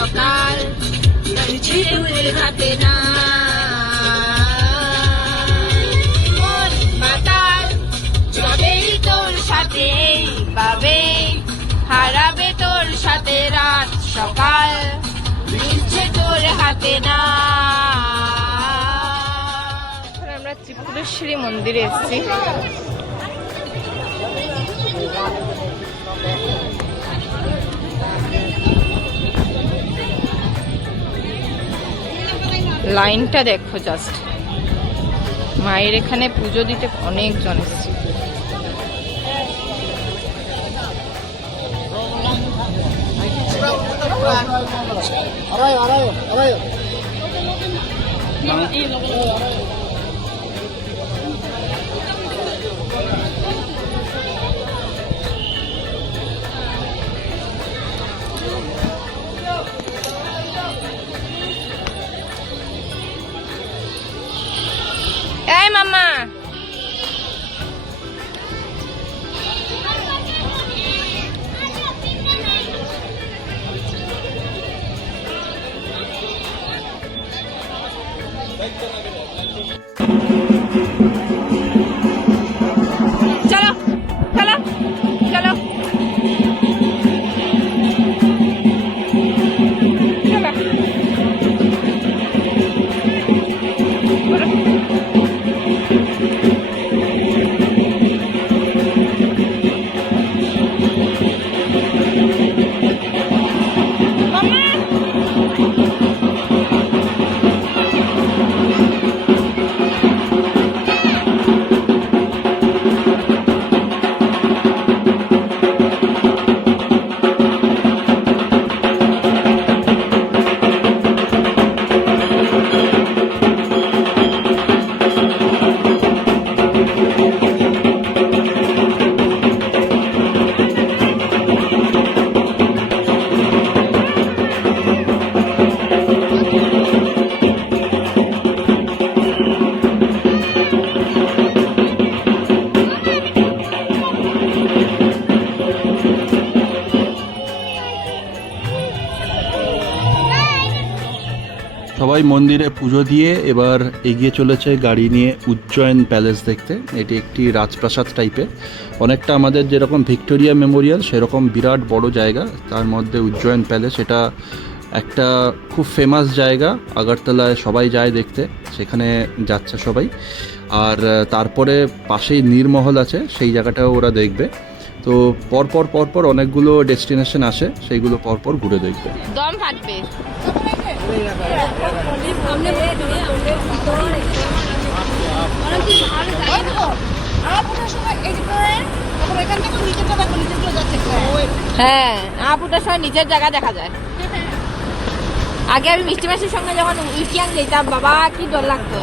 সকাল কাছে দূরে হাতে না মন মাতাল যাবেই তোর সাথে পাবে হারাবে তোর সাথে রাত সকাল মিলছে তোর হাতে না। আমরা ত্রিপুরেশ্বরী মন্দিরে এসেছি। লাইনটা দেখো জাস্ট, মায়ের এখানে পুজো দিতে অনেকজন এসেছে। এই মামা চলো চলো চলো সবাই মন্দিরে পুজো দিয়ে এবার এগিয়ে চলেছে গাড়ি নিয়ে উজ্জয়ন প্যালেস দেখতে। এটি একটি রাজপ্রাসাদ টাইপের, অনেকটা আমাদের যেরকম ভিক্টোরিয়া মেমোরিয়াল সেরকম বিরাট বড় জায়গা। তার মধ্যে উজ্জয়ন প্যালেস, এটা একটা খুব ফেমাস জায়গা, আগরতলায় সবাই যায় দেখতে, সেখানে যাচ্ছে সবাই। আর তারপরে পাশেই নীরমহল আছে, সেই জায়গাটাও ওরা দেখবে। তো পরপর পরপর অনেকগুলো ডেস্টিনেশন আসে, সেইগুলো পরপর ঘুরে দেখবে। দম ফাটবে। হ্যাঁ, আপুটার সময় নিচের জায়গা দেখা যায়। আগে আমি মিষ্টি মাসির সঙ্গে যখন ইউটিয়ান যেতাম, বাবা কি ডর লাগতো।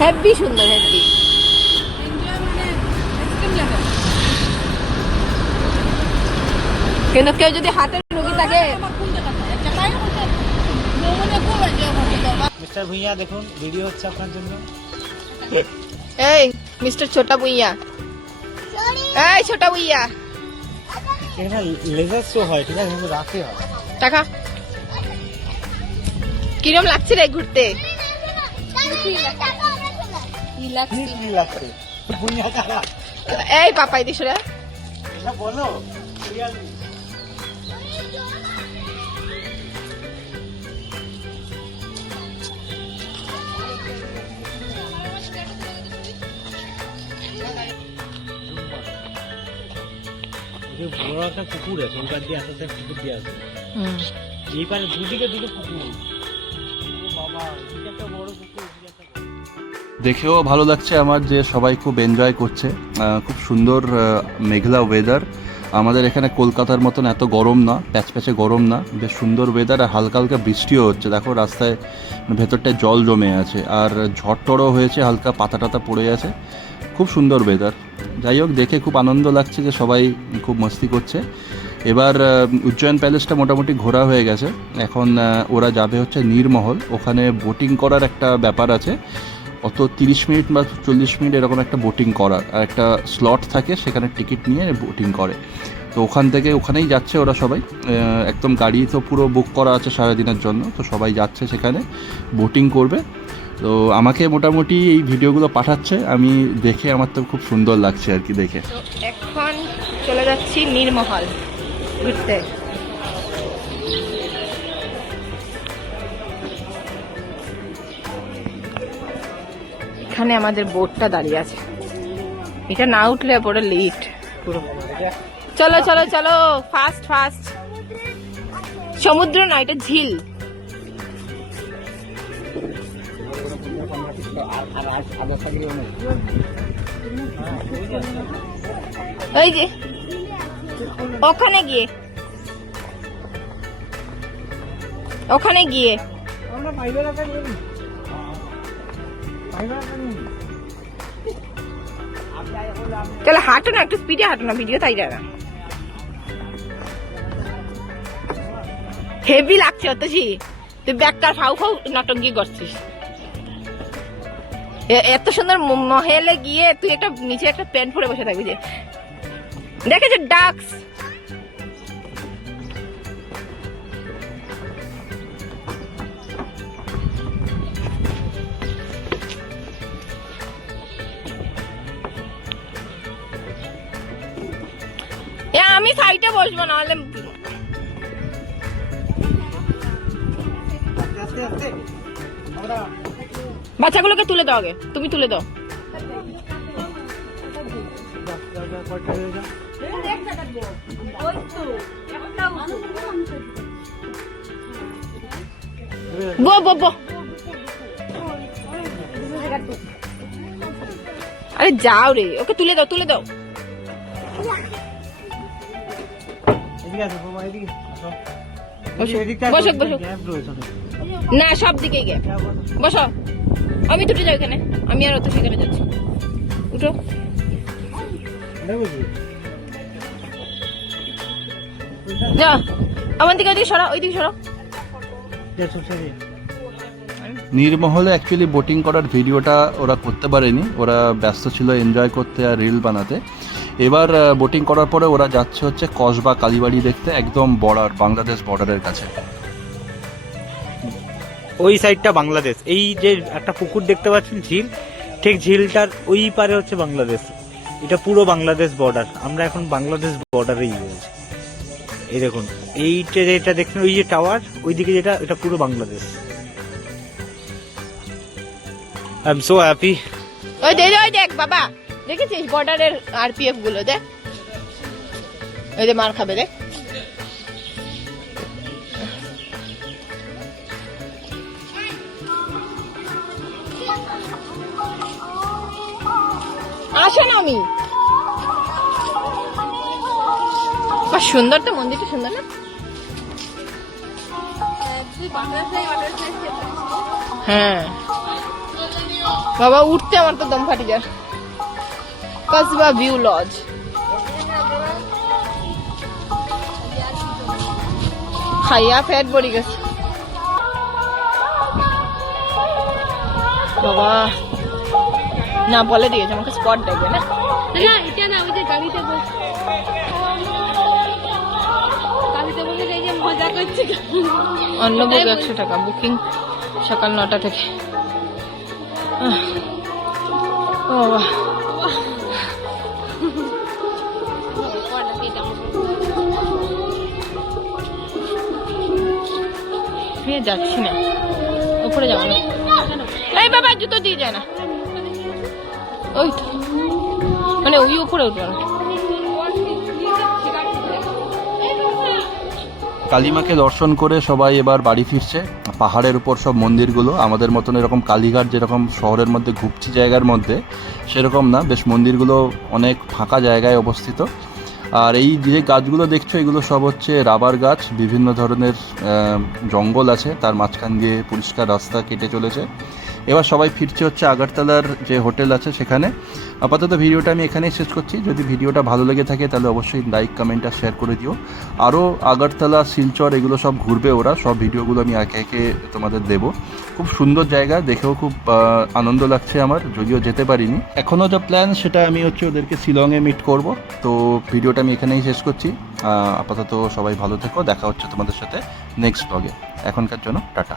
হেব্বি সুন্দর, হেব্বি। কিন্তু কেউ যদি হাতে রুগী থাকে, মিস্টার ভুইয়া দেখুন ভিডিও হচ্ছে আপনার জন্য। এই মিস্টার ছোটা ভুইয়া, এই ছোটা ভুইয়া, এখানে লেজার শো হয়, ঠিক আছে, রাতে হয়। টাকা কিরম লাগছে রে ঘুরতে? এই পাপাই দিস রে, বলো বড় একটা পুকুর আছে, ওই পার দিয়ে আস্তে আস্তে পুকুর দিয়ে আসবে। এই পারে দুদিকে দুটো পুকুর, বাবা একটা বড় পুকুর। দেখেও ভালো লাগছে আমার যে সবাই খুব এনজয় করছে, খুব সুন্দর মেঘলা ওয়েদার। আমাদের এখানে কলকাতার মতন এত গরম না, প্যাচপ্যাচে গরম না, বেশ সুন্দর ওয়েদার। আর হালকা হালকা বৃষ্টিও হচ্ছে, দেখো রাস্তায় ভেতরটায় জল জমে আছে, আর ঝড়টড়ও হয়েছে, হালকা পাতা টাতা পড়ে আছে, খুব সুন্দর ওয়েদার। যাই হোক, দেখে খুব আনন্দ লাগছে যে সবাই খুব মস্তি করছে। এবার উজ্জয়ন প্যালেসটা মোটামুটি ঘোরা হয়ে গেছে, এখন ওরা যাবে হচ্ছে নীরমহল। ওখানে বোটিং করার একটা ব্যাপার আছে, অত 30 মিনিট বা 40 মিনিট এরকম একটা বোটিং করার, আর একটা স্লট থাকে, সেখানে টিকিট নিয়ে বোটিং করে। তো ওখান থেকে ওখানেই যাচ্ছে ওরা সবাই। একদম গাড়ি তো পুরো বুক করা আছে সারাদিনের জন্য, তো সবাই যাচ্ছে সেখানে বোটিং করবে। তো আমাকে মোটামুটি এই ভিডিওগুলো পাঠাচ্ছে, আমি দেখে আমার তো খুব সুন্দর লাগছে আর কি দেখে। তো এখন চলে যাচ্ছি নীরমহল ঘুরতে। এখানে আমাদের বোটটা দাঁড়িয়ে আছে, এটা না উঠলে পরে লেট পুরো। চলো চলো চলো, ফাস্ট ফাস্ট। সমুদ্র না, এটা ঝিল। ওই যে ওখানে গিয়ে, ওখানে গিয়ে চলো হাঁটো না, একটু স্পিডে হাঁটো না, ভিডিও তাই যাবে। হেভি লাগছে অতসি, তুই ব্যাগটার ফাউ ফাউ নাটক করছিস। এত সুন্দর মহেলে গিয়ে তুই একটা নিচে একটা প্যান্ট পরে বসে থাকবি, যে দেখেছে ডাক্স। আমি সাইডে বসবো, নাহলে বাচ্চাগুলোকে তুলে দাও আগে, তুমি তুলে দাও। বো বো বো, আরে যাও রে, ওকে তুলে দাও তুলে দাও। বসো বসো, না সব দিকে গে বসো। আমি তুটে যাও এখানে, আমি আর অত সেখানে যাচ্ছি। উঠো, যা আমার দিকে, ওইদিকে সরাও, ওইদিকে সরাও। নীরমহলে অ্যাকচুয়ালি বোটিং করার ভিডিওটা ওরা করতে পারেনি, ওরা ব্যস্ত ছিল এনজয় করতে আর রিল বানাতে। এবার বোটিং করার পরে ওরা যাচ্ছে হচ্ছে কসবা কালীবাড়ি দেখতে, একদম বর্ডার, বাংলাদেশ বর্ডারের কাছে। ওই সাইডটা বাংলাদেশ, এই যে একটা পুকুর দেখতে পাচ্ছেন ঝিল, ঠিক ঝিলটার ওই পারে হচ্ছে বাংলাদেশ। এটা পুরো বাংলাদেশ বর্ডার, আমরা এখন বাংলাদেশ বর্ডারেই রয়েছি। এই দেখুন এইটা যেটা দেখছেন, ওই যে টাওয়ার, ওইদিকে যেটা, এটা পুরো Bangladesh. I am so happy. ওই দেখ বাবা, দেখেছিস বর্ডারের আরপিএফ গুলো, দেখ ওই যে মার খাবে, দেখ। আসো না, আমি সুন্দর তো, মন্দিরটা সুন্দর না? হ্যাঁ বাবা, উঠতে আমার তো দম ফাটি যায়। কসবা ভিউ লজ, খাইয়া ফ্যাট পড়ে গেছে বাবা। না বলে দিয়েছে আমাকে, স্পট দেখবে না। না এটা না, ওই যে গাড়িতে বসে, গাড়িতে বসে এই যে মজা করছে। অন্য বুক 100 টাকা, বুকিং সকাল 9টা থেকে। ও বাবা, যাচ্ছি না, উপরে যাবো না। এই বাবা জুতো দিয়ে যায় না, ওই তো মানে ওই উপরে উঠবো না। কালীমাকে দর্শন করে সবাই এবার বাড়ি ফিরছে। পাহাড়ের উপর সব মন্দিরগুলো, আমাদের মতন এরকম কালীঘাট যেরকম শহরের মধ্যে ঘুপচি জায়গার মধ্যে, সেরকম না, বেশ মন্দিরগুলো অনেক ফাঁকা জায়গায় অবস্থিত। আর এই যে গাছগুলো দেখছো, এগুলো সব হচ্ছে রাবার গাছ, বিভিন্ন ধরনের জঙ্গল আছে, তার মাঝখান দিয়ে পরিষ্কার রাস্তা কেটে চলেছে। এবার সবাই ফিরছে হচ্ছে আগরতলার যে হোটেল আছে সেখানে। আপাতত ভিডিওটা আমি এখানেই শেষ করছি। যদি ভিডিওটা ভালো লেগে থাকে তাহলে অবশ্যই লাইক, কমেন্ট আর শেয়ার করে দিও। আরও আগরতলা, শিলচর এগুলো সব ঘুরবে ওরা, সব ভিডিওগুলো আমি একে একে তোমাদের দেবো। খুব সুন্দর জায়গা, দেখেও খুব আনন্দ লাগছে আমার, যদিও যেতে পারিনি। এখনও যা প্ল্যান সেটা আমি হচ্ছে ওদেরকে শিলংয়ে মিট করব। তো ভিডিওটা আমি এখানেই শেষ করছি। আপাতত সবাই ভালো থেকো, দেখা হচ্ছে তোমাদের সাথে নেক্সট ব্লগে। এখনকার জন্য টাটা।